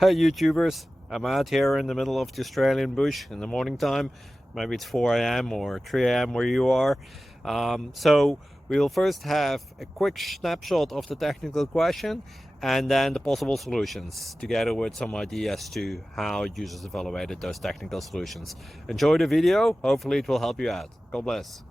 Hey YouTubers, I'm out here in the middle of the Australian bush in the morning time. Maybe it's 4 a.m. or 3 a.m. where you are. So we will first have a quick snapshot of the technical question and then the possible solutions, together with some ideas to how users evaluated those technical solutions. Enjoy the video, hopefully it will help you out. God bless.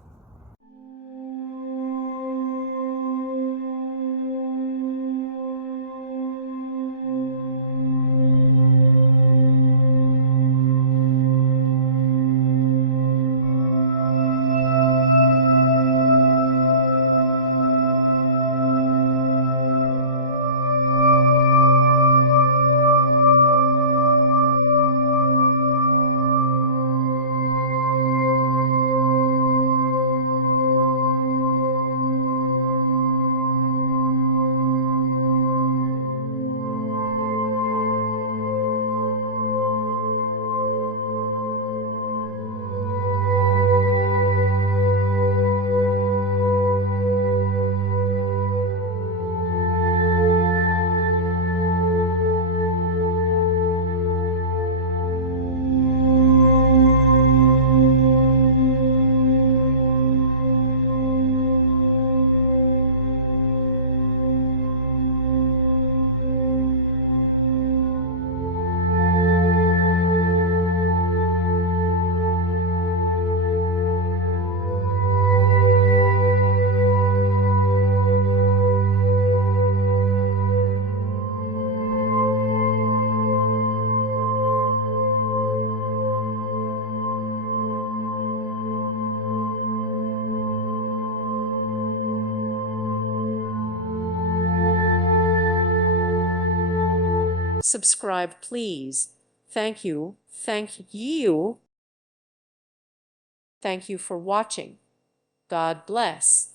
Subscribe, please. Thank you. Thank you. Thank you for watching. God bless.